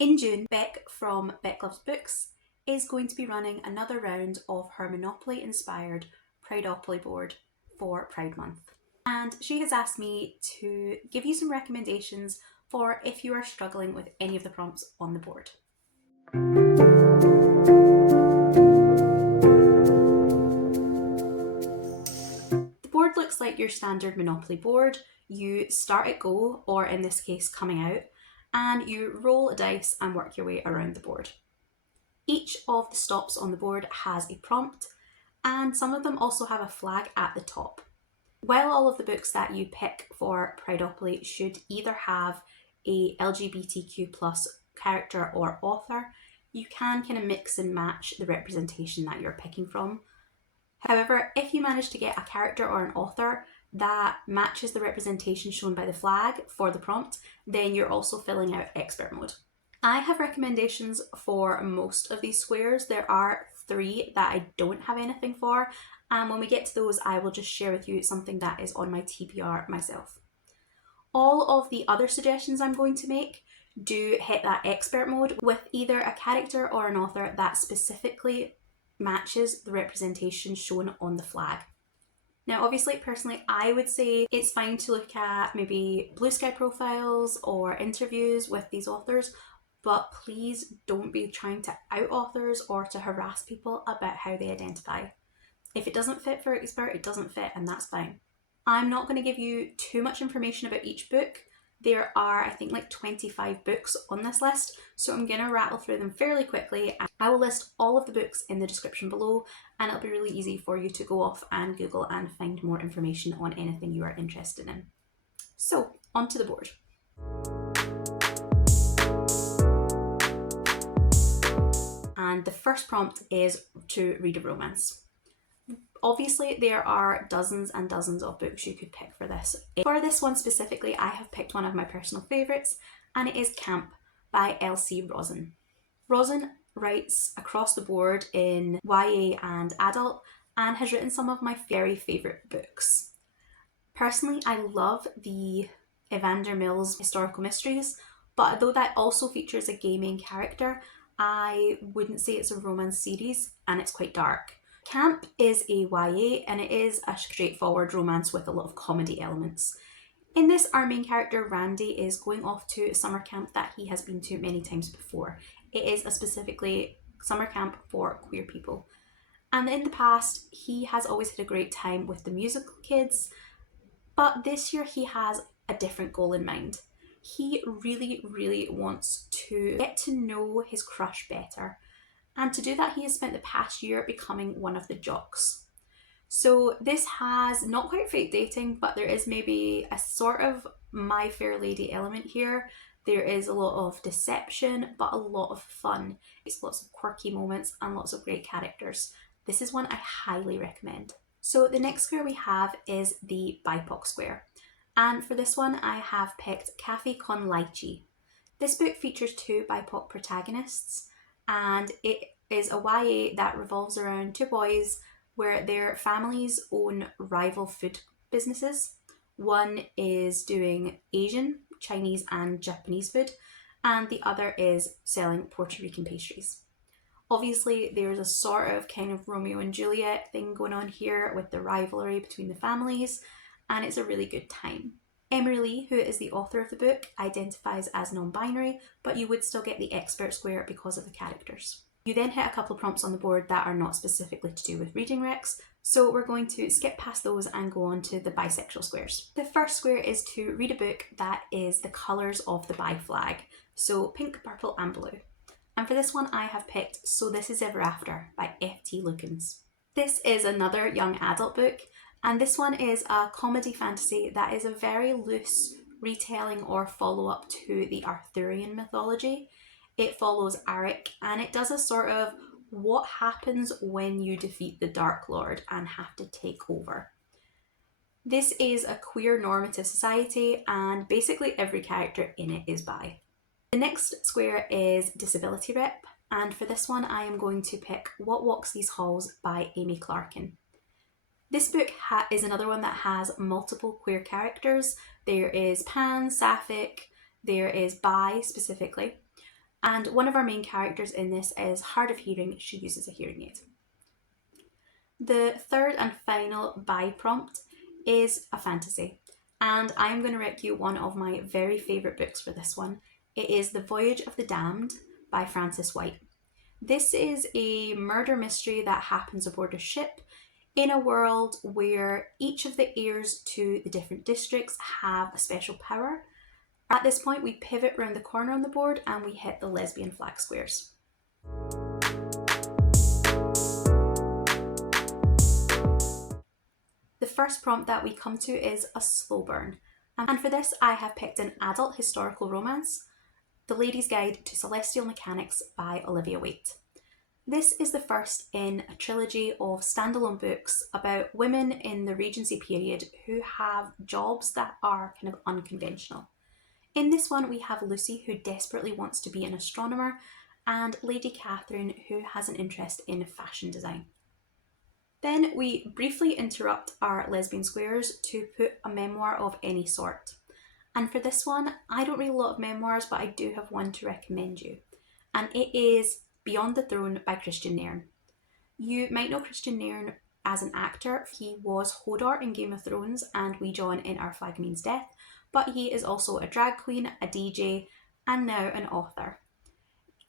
In June, Beck from Beck Loves Books is going to be running another round of her Monopoly-inspired Prideopoly board for Pride Month. And she has asked me to give you some recommendations for if you are struggling with any of the prompts on the board. The board looks like your standard Monopoly board. You start at go, or in this case coming out, and you roll a dice and work your way around the board. Each of the stops on the board has a prompt, and some of them also have a flag at the top. While all of the books that you pick for Prideopoly should either have a LGBTQ plus character or author, you can kind of mix and match the representation that you're picking from. However, if you manage to get a character or an author that matches the representation shown by the flag for the prompt, then you're also filling out expert mode. I have recommendations for most of these squares. There are 3 that I don't have anything for, and when we get to those, I will just share with you something that is on my TBR myself. All of the other suggestions I'm going to make do hit that expert mode with either a character or an author that specifically matches the representation shown on the flag. Now, obviously, personally, I would say it's fine to look at maybe Blue Sky profiles or interviews with these authors, but please don't be trying to out authors or to harass people about how they identify. If it doesn't fit for expert, it doesn't fit, and that's fine. I'm not going to give you too much information about each book. There are, I think, like 25 books on this list, so I'm going to rattle through them fairly quickly. I will list all of the books in the description below, and it'll be really easy for you to go off and Google and find more information on anything you are interested in. So, onto the board. And the first prompt is to read a romance. Obviously, there are dozens and dozens of books you could pick for this. For this one specifically, I have picked one of my personal favourites, and it is Camp by LC Rosen. Rosen writes across the board in YA and adult, and has written some of my very favourite books. Personally, I love the Evander Mills historical mysteries, but though that also features a gay main character, I wouldn't say it's a romance series, and it's quite dark. Camp is a YA, and it is a straightforward romance with a lot of comedy elements. In this, our main character Randy is going off to a summer camp that he has been to many times before. It is a specifically summer camp for queer people. And in the past, he has always had a great time with the musical kids, but this year he has a different goal in mind. He really wants to get to know his crush better. And to do that, he has spent the past year becoming one of the jocks. So this has not quite fake dating, but there is maybe a sort of My Fair Lady element here. There is a lot of deception, but a lot of fun. It's lots of quirky moments and lots of great characters. This is one I highly recommend. So the next square we have is the BIPOC square. And for this one, I have picked Cafe con Lychee. This book features 2 BIPOC protagonists, and it is a YA that revolves around 2 boys where their families own rival food businesses. One is doing Asian, Chinese and Japanese food, and the other is selling Puerto Rican pastries. Obviously, there's a sort of kind of Romeo and Juliet thing going on here with the rivalry between the families, and it's a really good time. Emery, who is the author of the book, identifies as non-binary, but you would still get the expert square because of the characters. You then hit a couple of prompts on the board that are not specifically to do with reading recs, so we're going to skip past those and go on to the bisexual squares. The first square is to read a book that is the colours of the bi flag, so pink, purple and blue. And for this one I have picked So This Is Ever After by F.T. Lukens. This is another young adult book, and this one is a comedy fantasy that is a very loose retelling or follow-up to the Arthurian mythology. It follows Eric, and it does a sort of what happens when you defeat the Dark Lord and have to take over. This is a queer normative society, and basically every character in it is bi. The next square is Disability Rep, and for this one I am going to pick What Walks These Halls by Amy Clarkin. This book is another one that has multiple queer characters. There is pan, sapphic, there is bi specifically, And one of our main characters in this is hard of hearing. She uses a hearing aid. The third and final buy prompt is a fantasy, and I am going to rec you one of my very favourite books for this one. It is The Voyage of the Damned by Frances White. This is a murder mystery that happens aboard a ship in a world where each of the heirs to the different districts have a special power. At this point, we pivot around the corner on the board and we hit the lesbian flag squares. The first prompt that we come to is a slow burn, and for this I have picked an adult historical romance, The Lady's Guide to Celestial Mechanics by Olivia Waite. This is the first in a trilogy of standalone books about women in the Regency period who have jobs that are kind of unconventional. In this one we have Lucy, who desperately wants to be an astronomer, and Lady Catherine, who has an interest in fashion design. Then we briefly interrupt our lesbian squares to put a memoir of any sort. And for this one, I don't read a lot of memoirs, but I do have one to recommend you. And it is Beyond the Throne by Kristian Nairn. You might know Kristian Nairn as an actor. He was Hodor in Game of Thrones and Wee Jon in Our Flag Means Death, but he is also a drag queen, a DJ, and now an author.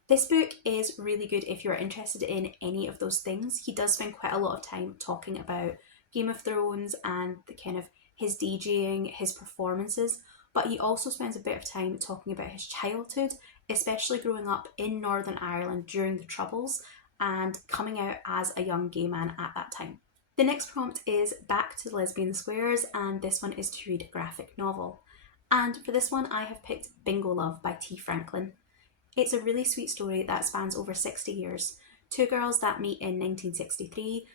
This book is really good if you're interested in any of those things. He does spend quite a lot of time talking about Game of Thrones and the kind of his DJing, his performances, but he also spends a bit of time talking about his childhood, especially growing up in Northern Ireland during the Troubles and coming out as a young gay man at that time. The next prompt is back to the lesbian squares, and this one is to read a graphic novel. And for this one I have picked Bingo Love by T. Franklin. It's a really sweet story that spans over 60 years. Two girls that meet in 1963,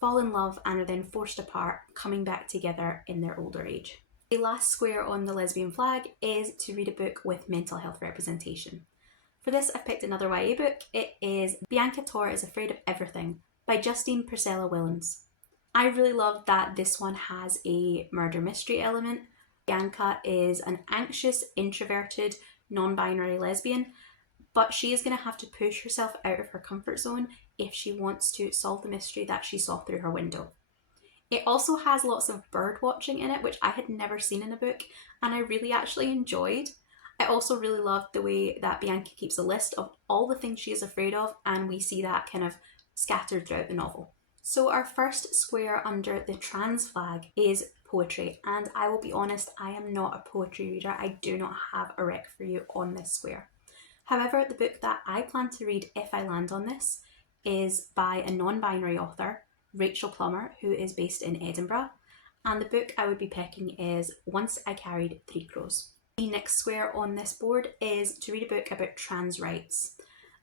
fall in love and are then forced apart, coming back together in their older age. The last square on the lesbian flag is to read a book with mental health representation. For this I've picked another YA book. It is Bianca, Torre is Afraid of Everything by Justine Pucella Winans. I really love that this one has a murder mystery element. Bianca is an anxious, introverted, non-binary lesbian, but she is going to have to push herself out of her comfort zone if she wants to solve the mystery that she saw through her window. It also has lots of bird watching in it, which I had never seen in a book, and I really actually enjoyed. I also really loved the way that Bianca keeps a list of all the things she is afraid of, and we see that kind of scattered throughout the novel. So our first square under the trans flag is poetry, and I will be honest, I am not a poetry reader. I do not have a rec for you on this square. However, the book that I plan to read if I land on this is by a non-binary author, Rachel Plummer, who is based in Edinburgh, and the book I would be picking is Once I Carried Three Crows. The next square on this board is to read a book about trans rights,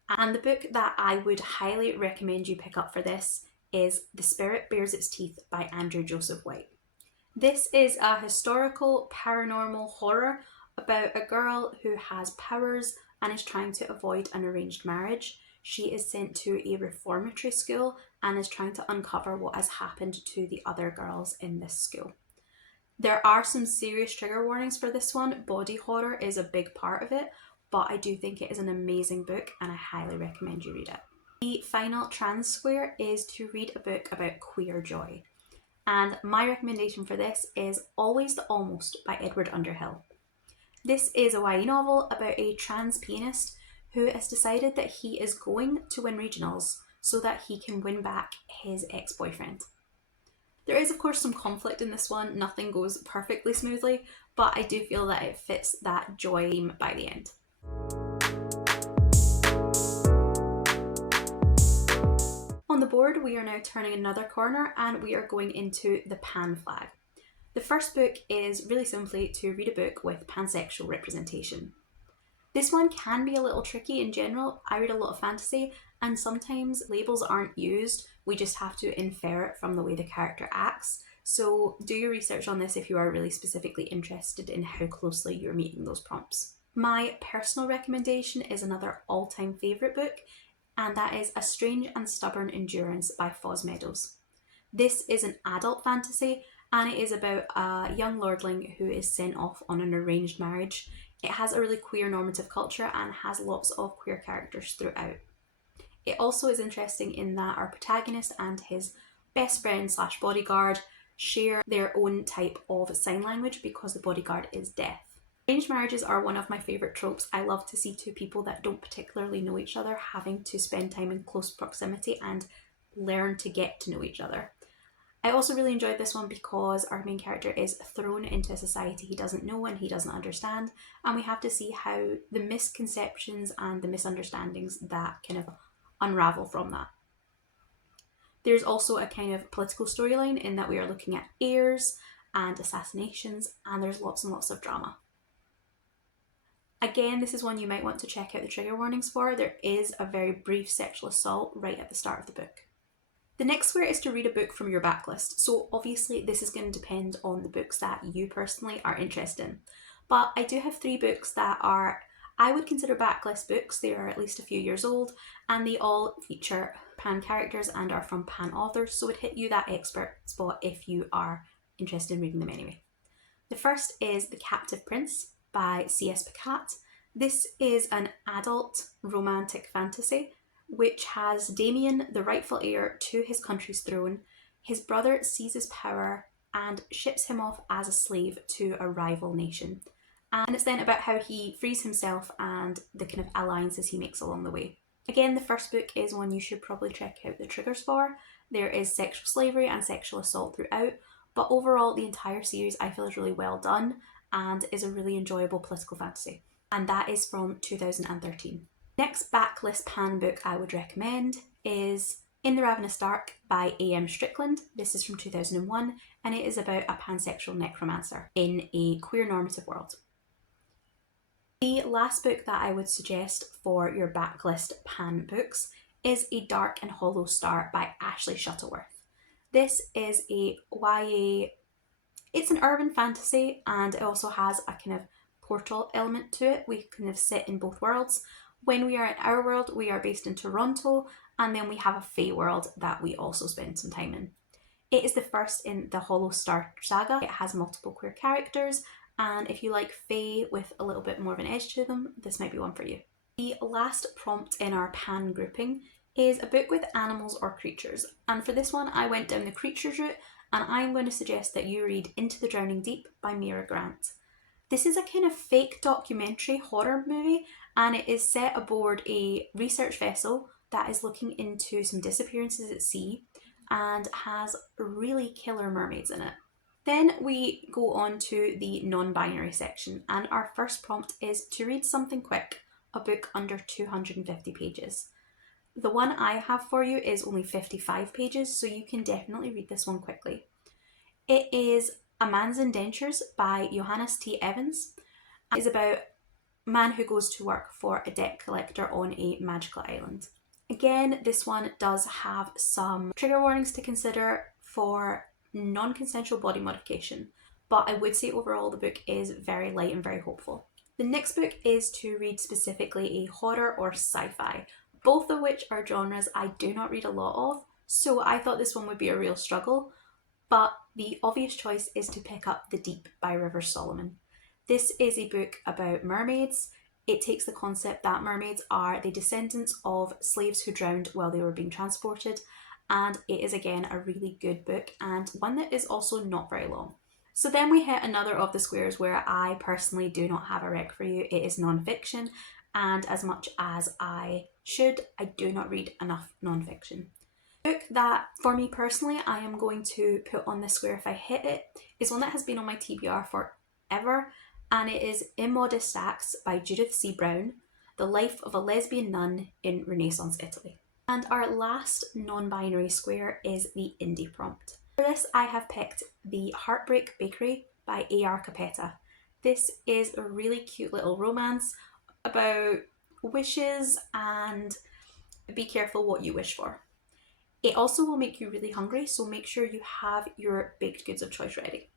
and the book that I would highly recommend you pick up for this is The Spirit Bears Its Teeth by Andrew Joseph White. This is a historical paranormal horror about a girl who has powers and is trying to avoid an arranged marriage. She is sent to a reformatory school and is trying to uncover what has happened to the other girls in this school. There are some serious trigger warnings for this one. Body horror is a big part of it, but I do think it is an amazing book and I highly recommend you read it. The final trans square is to read a book about queer joy. And my recommendation for this is Always the Almost by Edward Underhill. This is a YA novel about a trans pianist who has decided that he is going to win regionals so that he can win back his ex-boyfriend. There is of course some conflict in this one, nothing goes perfectly smoothly, but I do feel that it fits that joy theme by the end. On the board we are now turning another corner and we are going into the pan flag. The first book is really simply to read a book with pansexual representation. This one can be a little tricky in general. I read a lot of fantasy and sometimes labels aren't used, we just have to infer it from the way the character acts. So do your research on this if you are really specifically interested in how closely you're meeting those prompts. My personal recommendation is another all-time favourite book, and that is A Strange and Stubborn Endurance by Meadows. This is an adult fantasy and it is about a young lordling who is sent off on an arranged marriage. It has a really queer normative culture and has lots of queer characters throughout. It also is interesting in that our protagonist and his best friend slash bodyguard share their own type of sign language because the bodyguard is deaf. Arranged marriages are one of my favourite tropes. I love to see two people that don't particularly know each other having to spend time in close proximity and learn to get to know each other. I also really enjoyed this one because our main character is thrown into a society he doesn't know and he doesn't understand, and we have to see how the misconceptions and the misunderstandings that kind of unravel from that. There's also a kind of political storyline in that we are looking at heirs and assassinations, and there's lots and lots of drama. Again, this is one you might want to check out the trigger warnings for. There is a very brief sexual assault right at the start of the book. The next square is to read a book from your backlist. So obviously this is going to depend on the books that you personally are interested in. But I do have 3 books that are, I would consider backlist books. They are at least a few years old and they all feature pan characters and are from pan authors. So it would hit you that expert spot if you are interested in reading them anyway. The first is The Captive Prince by C.S. Pacat. This is an adult romantic fantasy which has Damien, the rightful heir to his country's throne. His brother seizes power and ships him off as a slave to a rival nation. And it's then about how he frees himself and the kind of alliances he makes along the way. Again, the first book is one you should probably check out the triggers for. There is sexual slavery and sexual assault throughout, but overall the entire series I feel is really well done and is a really enjoyable political fantasy. And that is from 2013. Next backlist pan book I would recommend is In the Ravenous Dark by A.M. Strickland. This is from 2001 and it is about a pansexual necromancer in a queer normative world. The last book that I would suggest for your backlist pan books is A Dark and Hollow Star by Ashley Shuttleworth. This is a YA, it's an urban fantasy and it also has a kind of portal element to it. We kind of sit in both worlds. When we are in our world, we are based in Toronto, and then we have a Fae world that we also spend some time in. It is the first in the Hollow Star saga. It has multiple queer characters, and if you like Fae with a little bit more of an edge to them, this might be one for you. The last prompt in our pan grouping is a book with animals or creatures, and for this one I went down the creatures route, and I'm going to suggest that you read Into the Drowning Deep by Mira Grant. This is a kind of fake documentary horror movie and it is set aboard a research vessel that is looking into some disappearances at sea and has really killer mermaids in it. Then we go on to the non-binary section and our first prompt is to read something quick, a book under 250 pages. The one I have for you is only 55 pages, so you can definitely read this one quickly. It is A Man's Indentures by Johannes T. Evans. It's about a man who goes to work for a debt collector on a magical island. Again, this one does have some trigger warnings to consider for non-consensual body modification, but I would say overall the book is very light and very hopeful. The next book is to read specifically a horror or sci-fi, both of which are genres I do not read a lot of, so I thought this one would be a real struggle. But the obvious choice is to pick up The Deep by Rivers Solomon. This is a book about mermaids. It takes the concept that mermaids are the descendants of slaves who drowned while they were being transported, and it is again a really good book and one that is also not very long. So then we hit another of the squares where I personally do not have a rec for you. It is non-fiction, and as much as I should, I do not read enough non-fiction. Book that for me personally I am going to put on this square if I hit it is one that has been on my TBR forever, and it is Immodest Acts by Judith C. Brown, the life of a lesbian nun in Renaissance Italy. And our last non-binary square is the indie prompt. For this I have picked The Heartbreak Bakery by A.R. Capetta. This is a really cute little romance about wishes and be careful what you wish for. It also will make you really hungry, so make sure you have your baked goods of choice ready.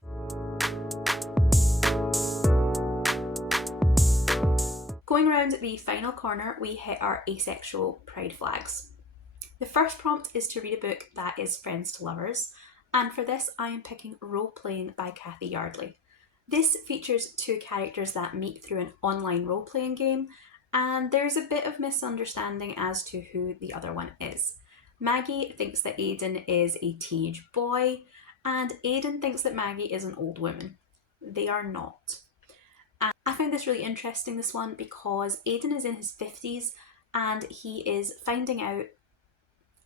Going around the final corner, we hit our asexual pride flags. The first prompt is to read a book that is friends to lovers, and for this I am picking Role Playing by Kathy Yardley. This features two characters that meet through an online role-playing game, and there's a bit of misunderstanding as to who the other one is. Maggie thinks that Aidan is a teenage boy, and Aidan thinks that Maggie is an old woman. They are not. And I found this really interesting, this one, because Aidan is in his 50s and he is finding out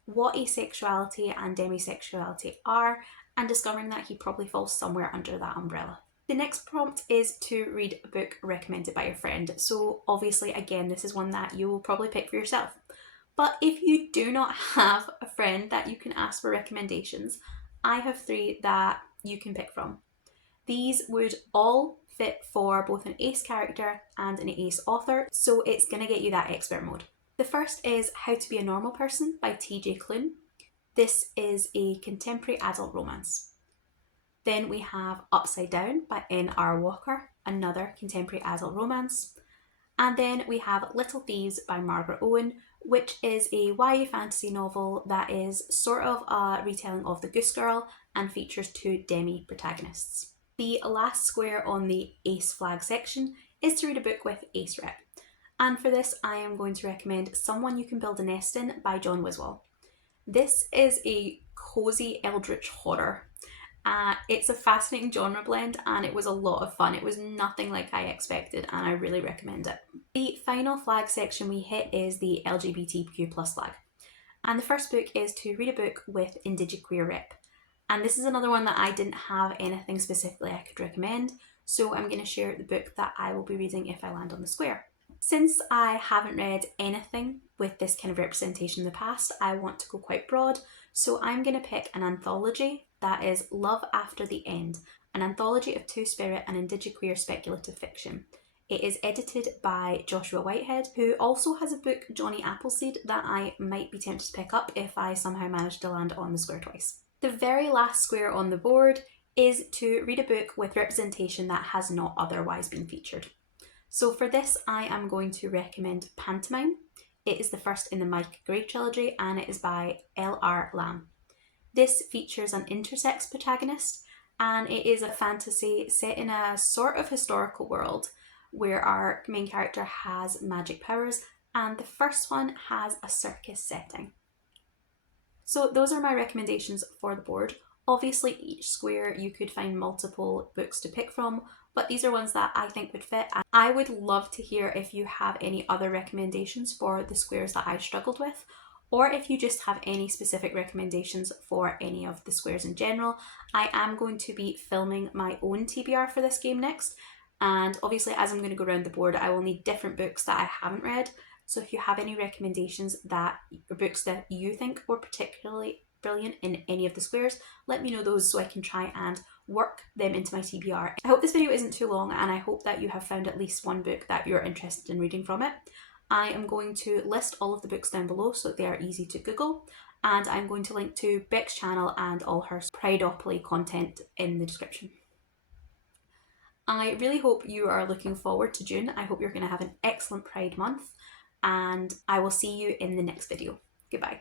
what asexuality and demisexuality are and discovering that he probably falls somewhere under that umbrella. The next prompt is to read a book recommended by a friend. So obviously, again, this is one that you will probably pick for yourself. But if you do not have a friend that you can ask for recommendations, I have 3 that you can pick from. These would all fit for both an ace character and an ace author, so it's going to get you that expert mode. The first is How to Be a Normal Person by TJ Klune. This is a contemporary adult romance. Then we have Upside Down by N.R. Walker, another contemporary adult romance. And then we have Little Thieves by Margaret Owen, which is a YA fantasy novel that is sort of a retelling of The Goose Girl and features 2 demi-protagonists. The last square on the Ace flag section is to read a book with Ace Rep. And for this, I am going to recommend Someone You Can Build a Nest In by John Wiswall. This is a cosy eldritch horror. It's a fascinating genre blend and it was a lot of fun. It was nothing like I expected and I really recommend it. The final flag section we hit is the LGBTQ plus flag. And the first book is to read a book with indigiqueer rep. And this is another one that I didn't have anything specifically I could recommend, so I'm going to share the book that I will be reading if I land on the square. Since I haven't read anything with this kind of representation in the past, I want to go quite broad, so I'm going to pick an anthology that is Love After the End, an anthology of two-spirit and indigiqueer speculative fiction. It is edited by Joshua Whitehead, who also has a book, Johnny Appleseed, that I might be tempted to pick up if I somehow manage to land on the square twice. The very last square on the board is to read a book with representation that has not otherwise been featured. So for this, I am going to recommend Pantomime. It is the first in the Mike Gray trilogy and it is by L.R. Lamb. This features an intersex protagonist and it is a fantasy set in a sort of historical world where our main character has magic powers and the first one has a circus setting. So those are my recommendations for the board. Obviously each square you could find multiple books to pick from, but these are ones that I think would fit. And I would love to hear if you have any other recommendations for the squares that I struggled with, or if you just have any specific recommendations for any of the squares in general. I am going to be filming my own TBR for this game next, and obviously as I'm going to go around the board I will need different books that I haven't read. So if you have any recommendations or books that you think were particularly brilliant in any of the squares, let me know those so I can try and work them into my TBR. I hope this video isn't too long and I hope that you have found at least one book that you're interested in reading from it. I am going to list all of the books down below so they are easy to Google, and I'm going to link to Beck's channel and all her Prideopoly content in the description. I really hope you are looking forward to June. I hope you're going to have an excellent Pride month and I will see you in the next video. Goodbye.